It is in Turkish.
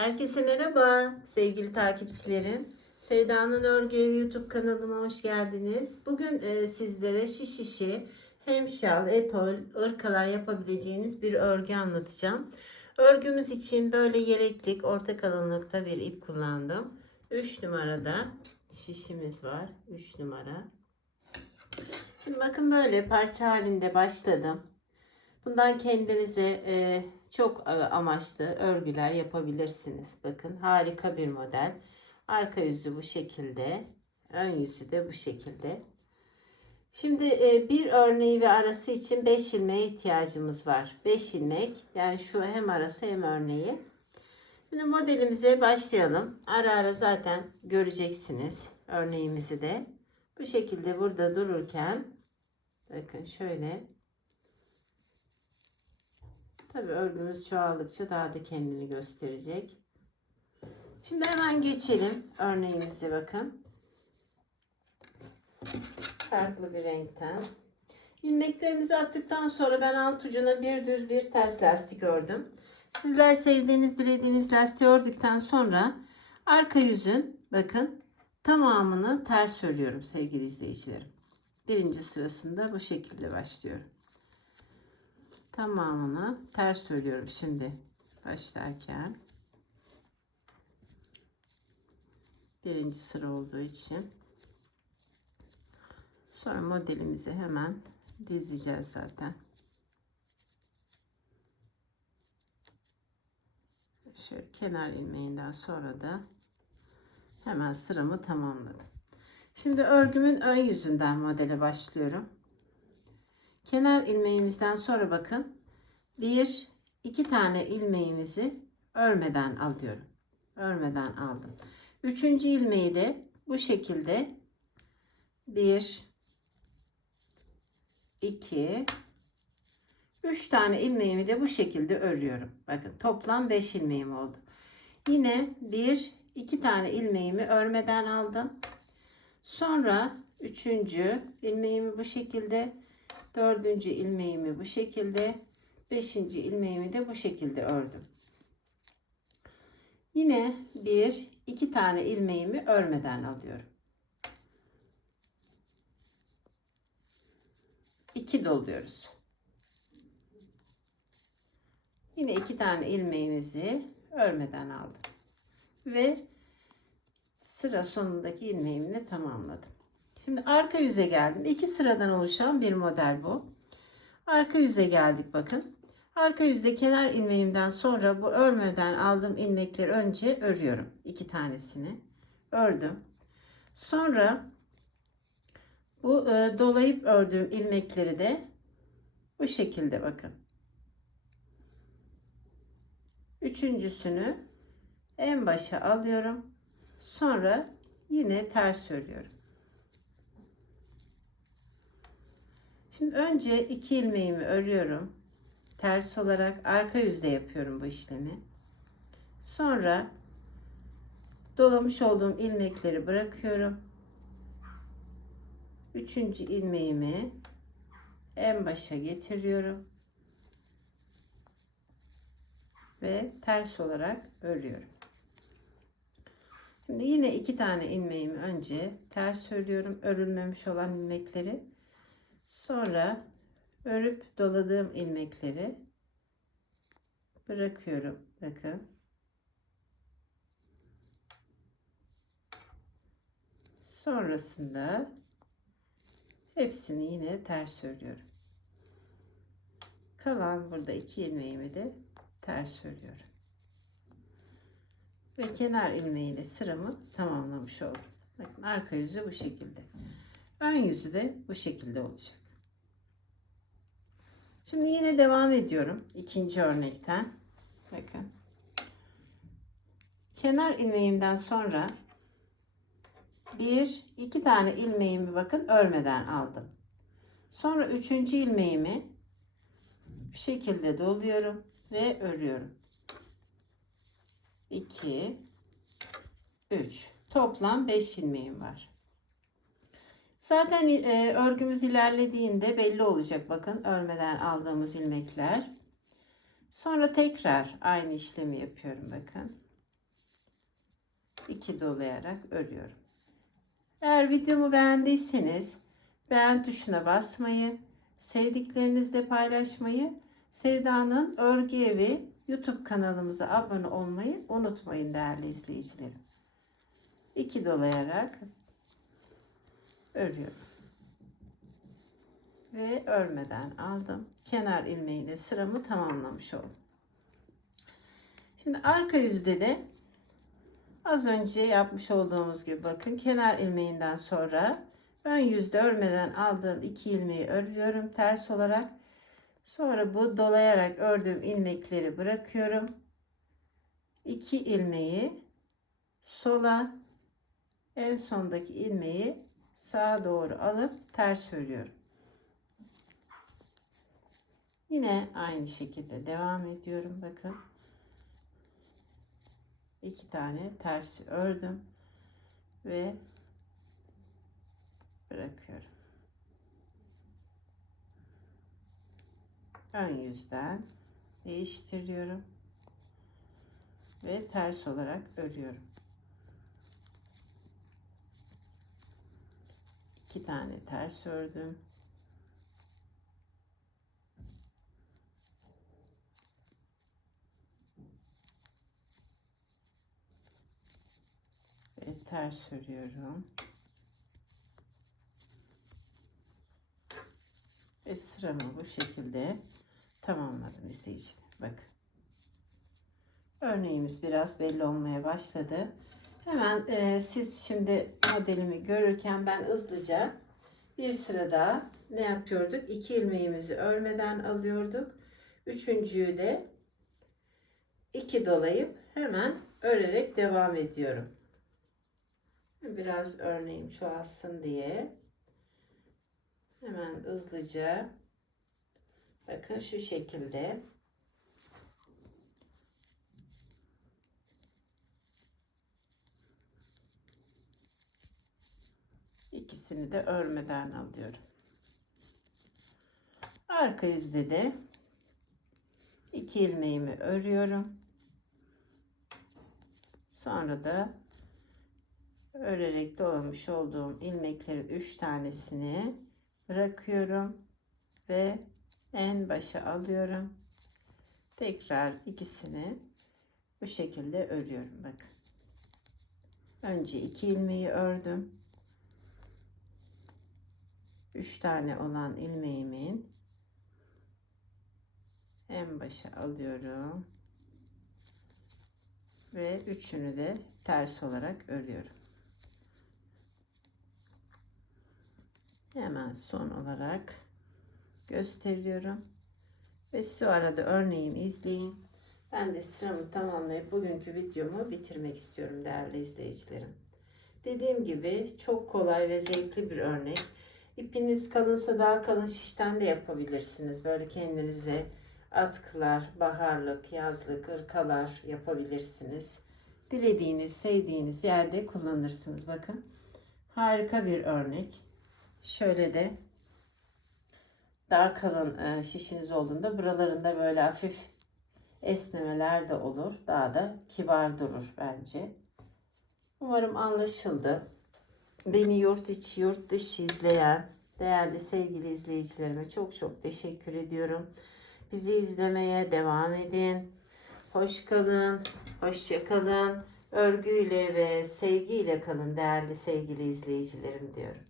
Herkese merhaba sevgili takipçilerim. Sevda'nın Örgü YouTube kanalıma hoş geldiniz. Bugün e, sizlere şiş işi, hem şal, etol, ırkalar yapabileceğiniz bir örgü anlatacağım. Örgümüz için böyle yeleklik, orta kalınlıkta bir ip kullandım. 3 numarada şişimiz var. 3 numara. Şimdi bakın böyle parça halinde başladım. Bundan kendinize e, çok e, amaçlı örgüler yapabilirsiniz. Bakın harika bir model. Arka yüzü bu şekilde. Ön yüzü de bu şekilde. Şimdi e, bir örneği ve arası için 5 ilmeğe ihtiyacımız var. 5 ilmek yani şu hem arası hem örneği. Şimdi modelimize başlayalım. Ara ara zaten göreceksiniz örneğimizi de. Bu şekilde burada dururken bakın şöyle Tabii örgümüz çoğaldıkça daha da kendini gösterecek. Şimdi hemen geçelim örneğimize bakın. Farklı bir renkten. İlmeklerimizi attıktan sonra ben alt ucuna bir düz bir ters lastik ördüm. Sizler sevdiğiniz, dilediğiniz lastiği ördükten sonra arka yüzün bakın tamamını ters örüyorum sevgili izleyicilerim. Birinci sırasında bu şekilde başlıyorum tamamını ters örüyorum şimdi başlarken. Birinci sıra olduğu için. Sonra modelimizi hemen dizeceğiz zaten. Şöyle kenar ilmeğinden sonra da hemen sıramı tamamladım. Şimdi örgümün ön yüzünden modele başlıyorum kenar ilmeğimizden sonra bakın bir iki tane ilmeğimizi örmeden alıyorum. Örmeden aldım. Üçüncü ilmeği de bu şekilde bir iki üç tane ilmeğimi de bu şekilde örüyorum. Bakın toplam beş ilmeğim oldu. Yine bir iki tane ilmeğimi örmeden aldım. Sonra üçüncü ilmeğimi bu şekilde dördüncü ilmeğimi bu şekilde beşinci ilmeğimi de bu şekilde ördüm. Yine bir iki tane ilmeğimi örmeden alıyorum. 2 doluyoruz. Yine iki tane ilmeğimizi örmeden aldım. Ve sıra sonundaki ilmeğimi tamamladım Şimdi arka yüze geldim. İki sıradan oluşan bir model bu. Arka yüze geldik bakın. Arka yüzde kenar ilmeğimden sonra bu örmeden aldığım ilmekleri önce örüyorum. iki tanesini ördüm. Sonra bu e, dolayıp ördüğüm ilmekleri de bu şekilde bakın. Üçüncüsünü en başa alıyorum. Sonra yine ters örüyorum. Şimdi önce iki ilmeğimi örüyorum. Ters olarak arka yüzde yapıyorum bu işlemi. Sonra dolamış olduğum ilmekleri bırakıyorum. Üçüncü ilmeğimi en başa getiriyorum. Ve ters olarak örüyorum. Şimdi yine iki tane ilmeğimi önce ters örüyorum. Örülmemiş olan ilmekleri Sonra örüp doladığım ilmekleri bırakıyorum. Bakın. Sonrasında hepsini yine ters örüyorum. Kalan burada iki ilmeğimi de ters örüyorum. Ve kenar ilmeğiyle sıramı tamamlamış oldum. Bakın arka yüzü bu şekilde. Ön yüzü de bu şekilde olacak. Şimdi yine devam ediyorum. ikinci örnekten. Bakın. Kenar ilmeğimden sonra bir iki tane ilmeğimi bakın örmeden aldım. Sonra üçüncü ilmeğimi bu şekilde doluyorum ve örüyorum. 2 3 toplam 5 ilmeğim var. Zaten e, örgümüz ilerlediğinde belli olacak. Bakın örmeden aldığımız ilmekler. Sonra tekrar aynı işlemi yapıyorum bakın. iki dolayarak örüyorum. Eğer videomu beğendiyseniz beğen tuşuna basmayı, sevdiklerinizle paylaşmayı, Sevda'nın Örgü Evi YouTube kanalımıza abone olmayı unutmayın değerli izleyicilerim. İki dolayarak örüyorum. Ve örmeden aldım. Kenar ilmeğiyle sıramı tamamlamış oldum. Şimdi arka yüzde de az önce yapmış olduğumuz gibi bakın kenar ilmeğinden sonra ön yüzde örmeden aldığım iki ilmeği örüyorum ters olarak. Sonra bu dolayarak ördüğüm ilmekleri bırakıyorum. İki ilmeği sola en sondaki ilmeği sağa doğru alıp ters örüyorum. Yine aynı şekilde devam ediyorum. Bakın. iki tane tersi ördüm ve bırakıyorum. Ön yüzden değiştiriyorum ve ters olarak örüyorum. İki tane ters ördüm. Ve ters örüyorum. Ve sıramı bu şekilde tamamladım izleyiciler. Bakın. Örneğimiz biraz belli olmaya başladı. Hemen e, siz şimdi modelimi görürken ben hızlıca bir sıra daha ne yapıyorduk? İki ilmeğimizi örmeden alıyorduk. Üçüncüyü de iki dolayıp hemen örerek devam ediyorum. Biraz örneğim çoğalsın diye. Hemen hızlıca bakın şu şekilde ikisini de örmeden alıyorum. Arka yüzde de iki ilmeğimi örüyorum. Sonra da örerek dolamış olduğum ilmeklerin üç tanesini bırakıyorum ve en başa alıyorum. Tekrar ikisini bu şekilde örüyorum. Bakın. Önce iki ilmeği ördüm. 3 tane olan ilmeğimin en başa alıyorum ve üçünü de ters olarak örüyorum. Hemen son olarak gösteriyorum. Ve siz o arada örneğimi izleyin. Ben de sıramı tamamlayıp bugünkü videomu bitirmek istiyorum değerli izleyicilerim. Dediğim gibi çok kolay ve zevkli bir örnek. İpiniz kalınsa daha kalın şişten de yapabilirsiniz. Böyle kendinize atkılar, baharlık, yazlık, ırkalar yapabilirsiniz. Dilediğiniz, sevdiğiniz yerde kullanırsınız. Bakın harika bir örnek. Şöyle de daha kalın e, şişiniz olduğunda buralarında böyle hafif esnemeler de olur. Daha da kibar durur bence. Umarım anlaşıldı. Beni yurt içi yurt dışı izleyen değerli sevgili izleyicilerime çok çok teşekkür ediyorum. Bizi izlemeye devam edin. Hoş kalın, hoşça kalın. Örgüyle ve sevgiyle kalın değerli sevgili izleyicilerim diyorum.